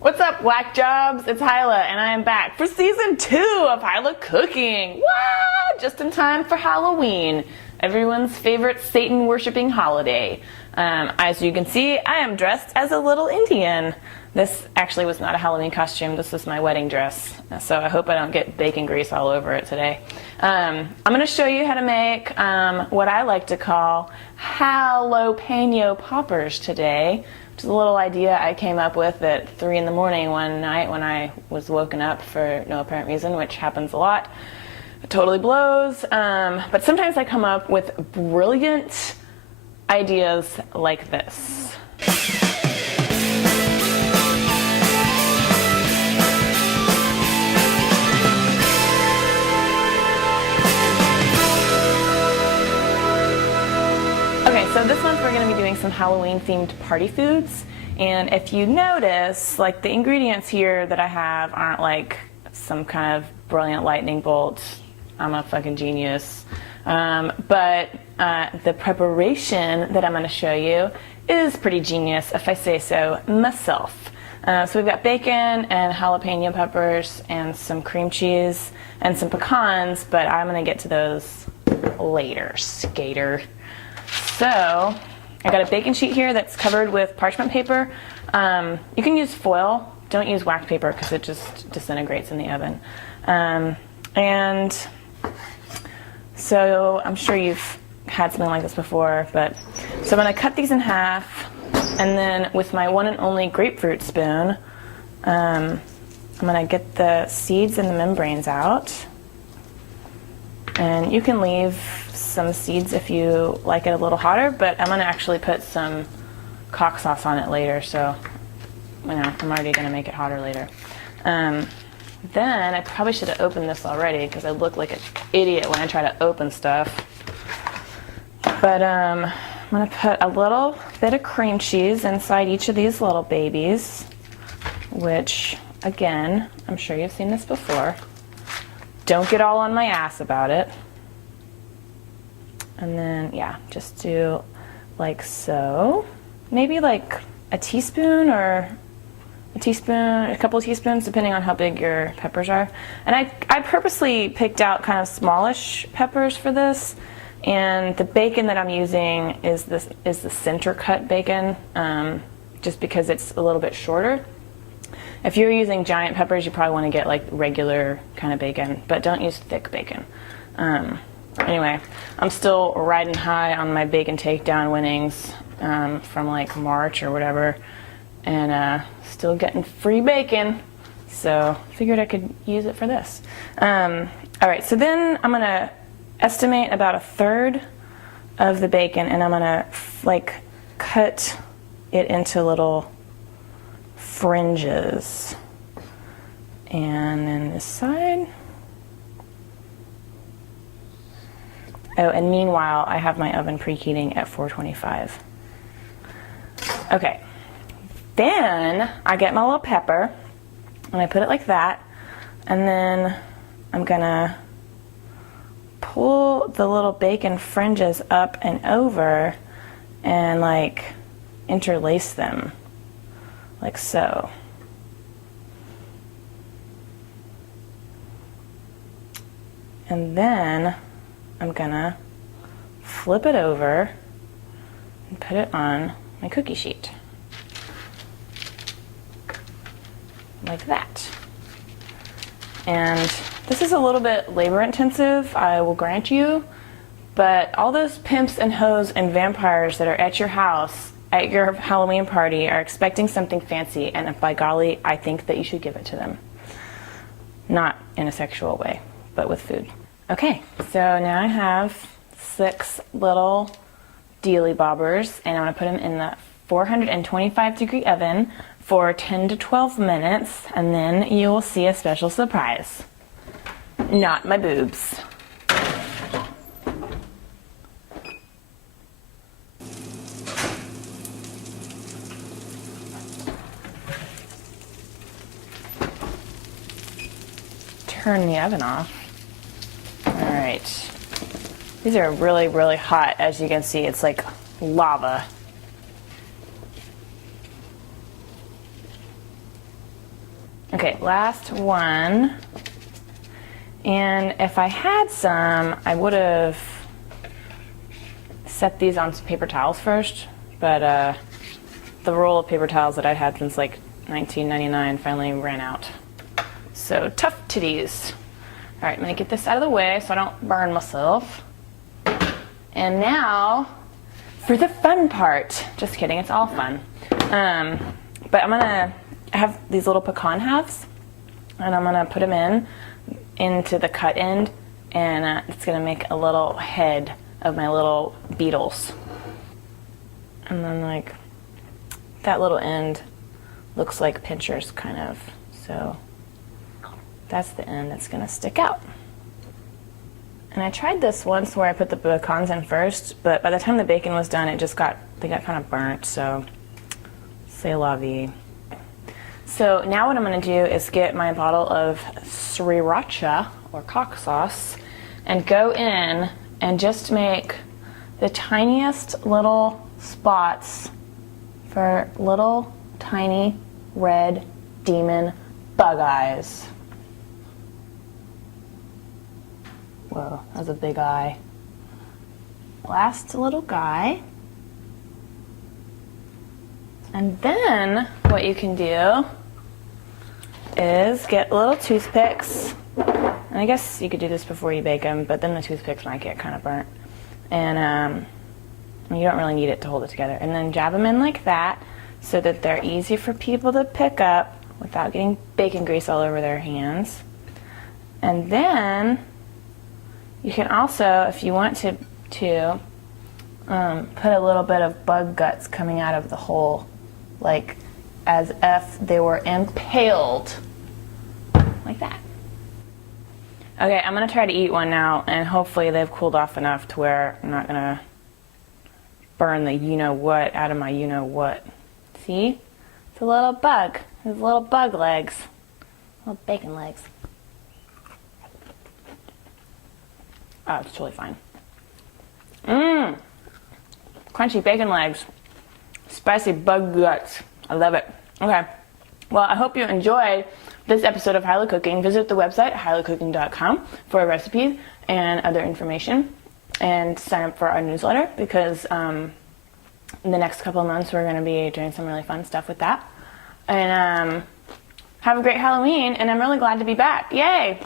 What's up, whack jobs? It's Hilah, and I am back for season 2 of Hilah Cooking. Wow! Just in time for Halloween, everyone's favorite Satan-worshipping holiday. As you can see, I am dressed as a little Indian. This actually was not a Halloween costume. This was my wedding dress, so I hope I don't get bacon grease all over it today. I'm going to show you how to make what I like to call Jalapeño poppers today. Which is a little idea I came up with at 3 in the morning one night when I was woken up for no apparent reason, which happens a lot. It totally blows, but sometimes I come up with brilliant ideas like this. Okay, so this month we're going to be doing some Halloween-themed party foods, and if you notice, like the ingredients here that I have aren't like some kind of brilliant lightning bolt. I'm a fucking genius. But the preparation that I'm going to show you is pretty genius, if I say so myself. So we've got bacon and jalapeno peppers and some cream cheese and some pecans, but I'm going to get to those later, skater. So I got a bacon sheet here that's covered with parchment paper. You can use foil. Don't use wax paper because it just disintegrates in the oven. And so I'm sure you've had something like this before, but so I'm going to cut these in half, and then with my one and only grapefruit spoon, I'm going to get the seeds and the membranes out. And you can leave some seeds if you like it a little hotter, but I'm going to actually put some cock sauce on it later, so you know, I'm already going to make it hotter later. Then I probably should have opened this already because I look like an idiot when I try to open stuff. But I'm going to put a little bit of cream cheese inside each of these little babies, which, again, I'm sure you've seen this before. Don't get all on my ass about it. And then, yeah, just do like so. Maybe like a teaspoon or a couple of teaspoons, depending on how big your peppers are. And I purposely picked out kind of smallish peppers for this. And the bacon that I'm using is the center cut bacon, just because it's a little bit shorter. If you're using giant peppers, you probably want to get like regular kind of bacon, but don't use thick bacon. Anyway, I'm still riding high on my bacon takedown winnings from like March or whatever, and still getting free bacon, so figured I could use it for this. Alright, so then I'm going to estimate about 1/3 of the bacon, and I'm going to like cut it into little fringes. And then this side. Oh, and meanwhile, I have my oven preheating at 425. Okay. Then I get my little pepper, and I put it like that, and then I'm gonna pull the little bacon fringes up and over and like interlace them, like so. And then I'm gonna flip it over and put it on my cookie sheet. Like that. And this is a little bit labor intensive, I will grant you, but all those pimps and hoes and vampires that are at your house at your Halloween party are expecting something fancy, and by golly, I think that you should give it to them. Not in a sexual way, but with food. Okay, so now I have 6 little dealy bobbers, and I'm going to put them in the 425-degree oven for 10 to 12 minutes, and then you will see a special surprise. Not my boobs. Turn the oven off. Alright. These are really, really hot, as you can see. It's like lava. Okay, last one. And if I had some, I would have set these on some paper towels first, but the roll of paper towels that I had since like 1999 finally ran out. So tough titties. All right, I'm gonna get this out of the way so I don't burn myself. And now for the fun part. Just kidding, it's all fun. But I have these little pecan halves, and I'm gonna put them into the cut end, and it's gonna make a little head of my little beetles. And then like that little end looks like pinchers kind of, so that's the end that's gonna stick out. And I tried this once where I put the pecans in first, but by the time the bacon was done, they got kind of burnt, so c'est la vie. So now what I'm gonna do is get my bottle of sriracha, or cock sauce, and go in and just make the tiniest little spots for little tiny red demon bug eyes. Whoa, that was a big eye. Last little guy. And then what you can do is get little toothpicks. And I guess you could do this before you bake them, but then the toothpicks might get kind of burnt. And you don't really need it to hold it together. And then jab them in like that so that they're easy for people to pick up without getting bacon grease all over their hands. And then you can also, if you want to put a little bit of bug guts coming out of the hole, like as if they were impaled, like that. Okay, I'm gonna try to eat one now, and hopefully they've cooled off enough to where I'm not gonna burn the you-know-what out of my you-know-what. See? It's a little bug. His little bug legs. Little bacon legs. Oh, it's totally fine. Mmm. Crunchy bacon legs. Spicy bug guts. I love it. Okay. Well, I hope you enjoyed this episode of Hilah Cooking. Visit the website, hilaHcooking.com, for recipes and other information. And sign up for our newsletter because in the next couple of months we're going to be doing some really fun stuff with that. And have a great Halloween, and I'm really glad to be back. Yay!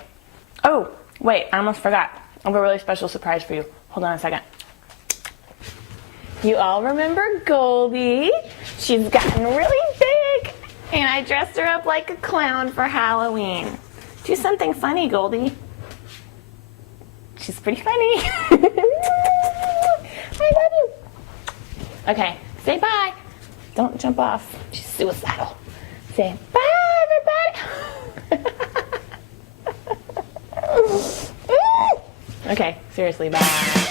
Oh, wait, I almost forgot. I have a really special surprise for you. Hold on a second. You all remember Goldie? She's gotten really big, and I dressed her up like a clown for Halloween. Do something funny, Goldie. She's pretty funny. I love you. Okay, say bye. Don't jump off. She's suicidal. Say bye, everybody. Okay, seriously, bye.